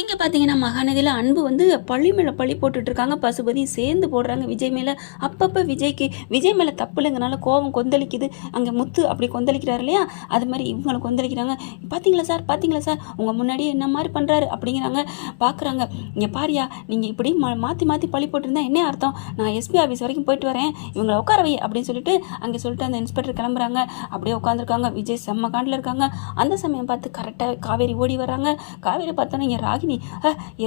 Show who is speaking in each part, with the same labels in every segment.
Speaker 1: இங்கே பார்த்தீங்கன்னா மகாநதியில் அன்பு வந்து பழி மேலே பழி போட்டுட்ருக்காங்க. பசுபதி சேர்ந்து போடுறாங்க. விஜய் மேலே அப்பப்போ விஜய்க்கு விஜய் மேலே தப்பு இல்லைங்கனால கோபம் கொந்தளிக்குது. அங்கே முத்து அப்படி கொந்தளிக்கிறாரு இல்லையா? அது மாதிரி இவங்களை கொந்தளிக்கிறாங்க. பார்த்தீங்களா சார்? பார்த்தீங்களா சார்? உங்கள் முன்னாடியே என்ன மாதிரி பண்ணுறாரு அப்படிங்கிறாங்க. பார்க்குறாங்க இங்கே பாரியா நீங்கள் இப்படி மா மாற்றி மாற்றி பழி போட்டிருந்தா என்ன அர்த்தம்? நான் எஸ்பி ஆஃபீஸ் வரைக்கும் போயிட்டு வரேன். இவங்களை உட்கார வை அப்படின்னு சொல்லிட்டு அங்கே சொல்லிட்டு அந்த இன்ஸ்பெக்டர் கிளம்புறாங்க. அப்படியே உட்காந்துருக்காங்க விஜய் செம்ம காண்டில் இருக்காங்க. அந்த சமயம் பார்த்து கரெக்டாக காவேரி ஓடி வராங்க காவேரி பார்த்தோன்னா இங்கே ராகி நீ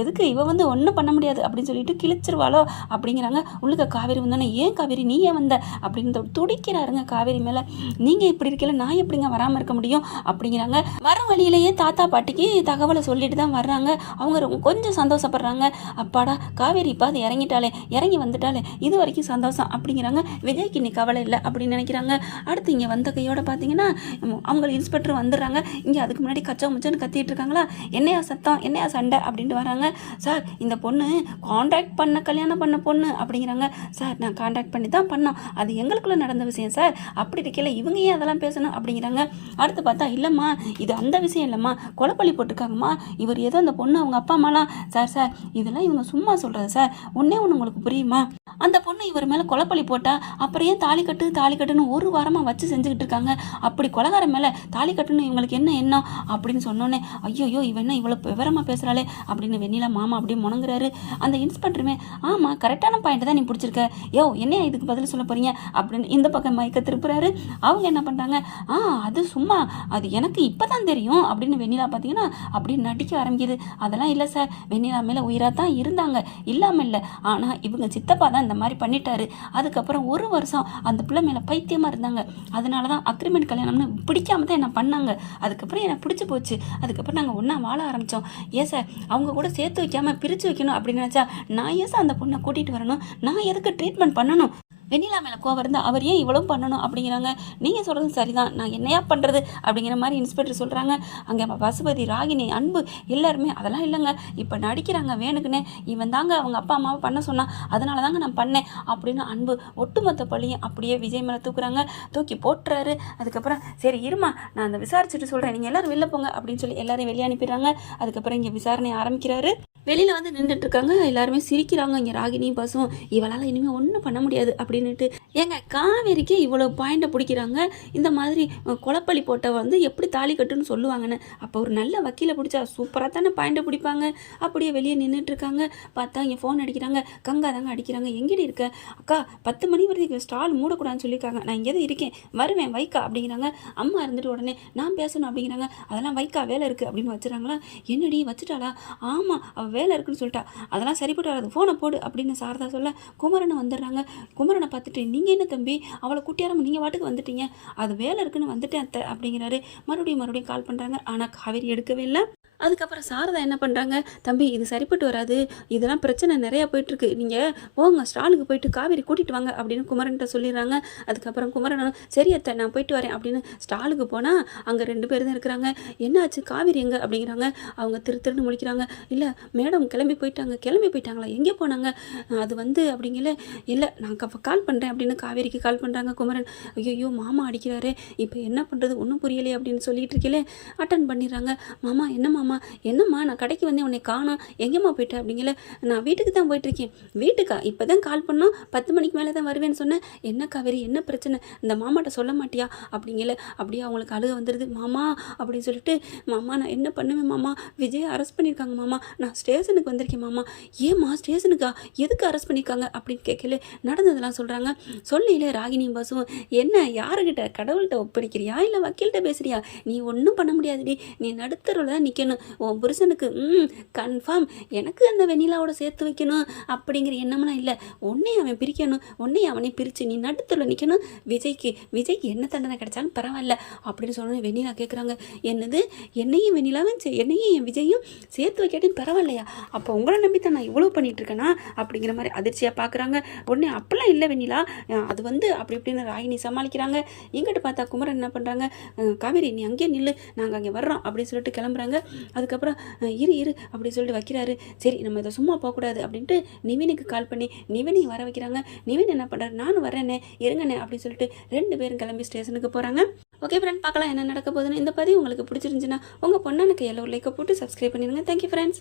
Speaker 1: எதுக்கு இவ வந்து ஒன்றும் பண்ண முடியாது அப்படின்னு சொல்லிட்டு கிழிச்சிருவாளோ அப்படிங்கிறாங்க. உள்ளுக்க காவேரி வந்தோன்னே ஏன் காவேரி நீ ஏன் வந்த? அப்படின்னு துடிக்கிறாருங்க காவேரி மேலே. நீங்கள் இப்படி இருக்கல நான் எப்படிங்க வராமல் இருக்க முடியும்? அப்படிங்கிறாங்க. வர வழியிலேயே தாத்தா பாட்டிக்கு தகவலை சொல்லிட்டு தான் வர்றாங்க. அவங்க கொஞ்சம் சந்தோஷப்படுறாங்க. அப்பாடா காவேரி இப்போ அது இறங்கிட்டாலே இறங்கி வந்துட்டாலே இது வரைக்கும் சந்தோஷம் அப்படிங்கிறாங்க. விஜய்க்கு இன்னைக்கு கவலை இல்லை அப்படின்னு நினைக்கிறாங்க. அடுத்து இங்கே வந்த கையோட பார்த்தீங்கன்னா அவங்க இன்ஸ்பெக்டர் வந்துடுறாங்க. இங்கே அதுக்கு முன்னாடி கச்சா முச்சன்னு கத்திட்டு இருக்காங்களா? என்னையா சத்தம் என்னையா சண்டை? அப்படின்ட்டு வராங்க. சார் இந்த பொண்ணு காண்டாக்ட் பண்ண கல்யாணம் பண்ண பொண்ணு அப்படிங்கிறாங்க. சார் நான் காண்டாக்ட் பண்ணி தான் பண்ணோம். அது எங்களுக்குள்ளே நடந்த விஷயம் சார். அப்படி இருக்கையில் இவங்க ஏன் அதெல்லாம் பேசணும்? அப்படிங்கிறாங்க. அடுத்து பார்த்தா இல்லைம்மா இது அந்த விஷயம் இல்லைம்மா. கொலப்பள்ளி போட்டிருக்காங்கம்மா. இவர் ஏதோ அந்த பொண்ணு அவங்க அப்பா அம்மாலாம். சார் சார் இதெல்லாம் இவங்க சும்மா சொல்கிறது சார். ஒன்றே ஒன்று உங்களுக்கு புரியுமா? அந்த பொண்ணு இவர் மேலே கொலப்பழி போட்டா அப்புறம் ஏன் தாலி கட்டு தாலி கட்டுன்னு ஒரு வாரமாக வச்சு செஞ்சுக்கிட்டு இருக்காங்க? அப்படி கொலகாரம் மேலே தாலி கட்டுன்னு இவங்களுக்கு என்ன எண்ணம்? அப்படின்னு சொன்னோன்னே ஐயோயோ இவன் என்ன இவ்வளோ விவரமாக பேசுகிறாளே அப்படின்னு வெண்ணிலா மாமா அப்படியே முணங்குறாரு. அந்த இன்ஸ்பெக்டருமே ஆமாம் கரெக்டான பாயிண்ட் தான் நீ பிடிச்சிருக்க. யோ என்னையா இதுக்கு பதில் சொல்ல போறீங்க? அப்படின்னு இந்த பக்கம் மயக்க திருப்புறாரு. அவங்க என்ன பண்ணுறாங்க ஆ அது சும்மா அது எனக்கு இப்போ தான் தெரியும் அப்படின்னு வெண்ணிலா பார்த்தீங்கன்னா அப்படி நடிக்க ஆரம்பிக்குது. அதெல்லாம் இல்லை சார் வெண்ணிலா மேலே உயிராக தான் இருந்தாங்க. இல்லாமல் இல்லை. ஆனால் இவங்க சித்தப்பா தான் இந்த மாதிரி பண்ணிட்டாரு. அதுக்கப்புறம் ஒரு வருஷம் அந்த பிள்ளை மேலே பைத்தியமாக இருந்தாங்க. அதனால தான் அக்ரிமெண்ட் கல்யாணம்னு பிடிக்காம தான் என்ன பண்ணாங்க. அதுக்கப்புறம் என்னை பிடிச்சி போச்சு. அதுக்கப்புறம் நாங்கள் ஒன்றா வாழ ஆரம்பித்தோம் ஏன் சார் அவங்க கூட சேர்த்து வைக்காமல் பிரித்து வைக்கணும் அப்படின்னு நினச்சா நான் ஏன் சார் அந்த பொண்ணை கூட்டிகிட்டு வரணும்? நான் எதுக்கு ட்ரீட்மெண்ட் பண்ணணும்? வெண்ணிலா மேலே கோவம் இருந்தால் அவர் ஏன் இவ்வளோ பண்ணணும் அப்படிங்கிறாங்க. நீங்கள் சொல்கிறது சரிதான். நான் என்னையா பண்ணுறது அப்படிங்கிற மாதிரி இன்ஸ்பெக்டர் சொல்கிறாங்க அங்கே பசுபதி ராகினி அன்பு எல்லாருமே அதெல்லாம் இல்லைங்க. இப்போ நடிக்கிறாங்க வேணுக்குன்னே. இவன் தாங்க அவங்க அப்பா அம்மாவை பண்ண சொன்னான் அதனால தாங்க நான் பண்ணேன் அப்படின்னு அன்பு ஒட்டுமொத்த பழியும் அப்படியே விஜய் மேலே தூக்குறாங்க. தூக்கி போட்டுறாரு. அதுக்கப்புறம் சரி இருமா நான் அந்த விசாரிச்சுட்டு சொல்கிறேன் நீங்கள் எல்லாரும் வெளில போங்க அப்படின்னு சொல்லி எல்லாரையும் வெளியே அனுப்பிடுறாங்க. அதுக்கப்புறம் இங்கே விசாரணை ஆரம்பிக்கிறாரு. வெளியில் வந்து நின்றுட்டு இருக்காங்க எல்லாருமே சிரிக்கிறாங்க. இங்கே ராகினி பசும் இவளால் இனிமேல் ஒன்றும் பண்ண முடியாது அப்படின்னுட்டு ஏங்க காவேரிக்கே இவ்வளோ பாயிண்டை பிடிக்கிறாங்க. இந்த மாதிரி குளப்பள்ளி போட்ட வந்து எப்படி தாலி கட்டுன்னு சொல்லுவாங்கன்னு அப்போ ஒரு நல்ல வக்கீலை பிடிச்சா சூப்பராக தானே பாயிண்டை பிடிப்பாங்க. அப்படியே வெளியே நின்றுட்டு இருக்காங்க பார்த்தா இங்கே ஃபோன் அடிக்கிறாங்க. கங்கா தாங்க அடிக்கிறாங்க. எங்கடி இருக்க? அக்கா பத்து மணி வரைக்கும் ஸ்டால் மூடக்கூடாதுன்னு சொல்லியிருக்காங்க. நான் இங்கே தான் இருக்கேன். வருவேன். வைக்கா அப்படிங்கிறாங்க. அம்மா இருந்துட்டு உடனே நான் பேசணும் அப்படிங்கிறாங்க. அதெல்லாம் வைக்கா வேலை இருக்குது அப்படின்னு வச்சுறாங்களா? என்னடி வச்சுட்டாளா? ஆமாம் அவள் வேலை இருக்குன்னு சொல்லிட்டா அதெல்லாம் சரிப்பட்டு வராது ஃபோனை போடு அப்படின்னு சாரதா சொல்ல குமரனை வந்துடுறாங்க. குமரனை பார்த்துட்டு நீங்கள் என்ன தம்பி? அவளை குட்டியாரம் நீங்கள் வாட்டுக்கு வந்துட்டீங்க. அது வேலை இருக்குன்னு வந்துட்டேன் அத்தை அப்படிங்கிறாரு. மறுபடியும் மறுபடியும் கால் பண்ணுறாங்க ஆனால் காவேரி எடுக்கவே இல்லை. அதுக்கப்புறம் சாரதா என்ன பண்ணுறாங்க தம்பி இது சரிப்பட்டு வராது. இதெல்லாம் பிரச்சனை நிறையா போயிட்டுருக்கு. நீங்கள் போங்க ஸ்டாலுக்கு போயிட்டு காவேரி கூட்டிகிட்டு வாங்க அப்படின்னு குமரன்கிட்ட சொல்லிடுறாங்க. அதுக்கப்புறம் குமரன் சரி அத்தை நான் போயிட்டு வரேன் அப்படின்னு ஸ்டாலுக்கு போனால் அங்கே ரெண்டு பேர் தான் இருக்கிறாங்க. என்னாச்சு? காவேரி எங்கே? அப்படிங்கிறாங்க. அவங்க திரு திருன்னு முடிக்கிறாங்க இல்லை மேடம் கிளம்பி போயிட்டாங்க. கிளம்பி போயிட்டாங்களா? எங்கே போனாங்க? அது வந்து அப்படிங்கல இல்லை நான் கால் பண்ணுறேன் அப்படின்னு காவேரிக்கு கால் பண்ணுறாங்க குமரன். ஐயோ மாமா அடிக்கிறாரு. இப்போ என்ன பண்ணுறது ஒன்றும் புரியலையே அப்படின்னு சொல்லிட்டு இருக்கீங்களே அட்டன் பண்ணிடுறாங்க. மாமா என்ன மாமா என்னம்மா நான் கடைக்கு வந்து உன்னை காணும். எங்கேம்மா போயிட்டேன் அப்படிங்கல. நான் வீட்டுக்கு தான் போயிட்டுருக்கேன். வீட்டுக்கா? இப்போ தான் கால் பண்ணோம். பத்து மணிக்கு மேலே தான் வருவேன்னு சொன்னேன். என்ன காவேரி என்ன பிரச்சனை? இந்த மாமாட்ட சொல்ல மாட்டியா? அப்படிங்கல. அப்படியே அவங்களுக்கு அழுக வந்துடுது மாமா அப்படின்னு சொல்லிட்டு மாமா நான் என்ன பண்ணுவேன் மாமா? விஜய் அரெஸ்ட் பண்ணியிருக்காங்க மாமா. நான் ஸ்டேஷனுக்கு வந்திருக்கேன் மாமா. ஏம்மா ஸ்டேஷனுக்கா? எதுக்கு அரெஸ்ட் பண்ணியிருக்காங்க அப்படின்னு கேட்கல. நடந்ததெல்லாம் சொல்கிறாங்க சொல்லையில ராகினியும் பசுவும். என்ன யாருக்கிட்ட கடவுள்கிட்ட ஒப்படைக்கிறியா? இல்லை வக்கீல்கிட்ட பேசுறியா? நீ ஒன்றும் பண்ண முடியாதுடி. நீ நடுத்தருவில் தான் நிற்கணும் உன் புருஷனுக்கு ம் கன்ஃபார்ம் எனக்கு அந்த வெண்ணிலாவோட சேர்த்து வைக்கணும். அப்படிங்கிற எண்ணம்லாம் இல்லை. உன்னை அவன் பிரிக்கணும். உன்னை அவனை பிரித்து நீ நடுத்தருவில் நிற்கணும் விஜய்க்கு விஜய்க்கு என்ன தண்டனை கிடைச்சாலும் பரவாயில்ல. அப்படின்னு சொன்னோன்னே வெண்ணிலா கேட்குறாங்க என்னது? என்னையும் வெண்ணிலாவும் என்னையும் என் விஜயும் சேர்த்து வைக்காட்டியும் பரவாயில்லையா? அப்போ உங்களை நம்பி தான் நான் இவ்வளோ பண்ணிட்டு இருக்கேனா? அப்படிங்கிற மாதிரி அதிர்ச்சியாக பார்க்குறாங்க உடனே அப்பெல்லாம் இல்லை வெண்ணிலா. அது வந்து அப்படி இப்படின்னு ராகினி சமாளிக்கிறாங்க. எங்கிட்ட பார்த்தா குமரன் என்ன பண்ணுறாங்க காவேரி நீ அங்கேயே நில்லு. நாங்கள் அங்கே வர்றோம். அப்படின்னு சொல்லிட்டு கிளம்புறாங்க. அதுக்கப்புறம் இரு இரு அப்படின்னு சொல்லிட்டு வைக்கிறாரு. சரி நம்ம இதை சும்மா போகக்கூடாது அப்படின்ட்டு நிவினுக்கு கால் பண்ணி நிவினை வர வைக்கிறாங்க. நிவின் என்ன பண்ணுறாரு நானும் வரேனே இருங்கண்ணே அப்படின்னு சொல்லிட்டு ரெண்டு பேரும் கிளம்பி ஸ்டேஷனுக்கு போகிறாங்க ஓகே ஃப்ரெண்ட் பார்க்கலாம் என்ன நடக்க போகுதுன்னு. இந்த பதிவு உங்களுக்கு பிடிச்சிருந்துச்சுன்னா உங்கள் பொண்ணானுக்கு எல்லோ லைக்கை போட்டு சப்ஸ்கிரைப் பண்ணிடுங்க. Thank you friends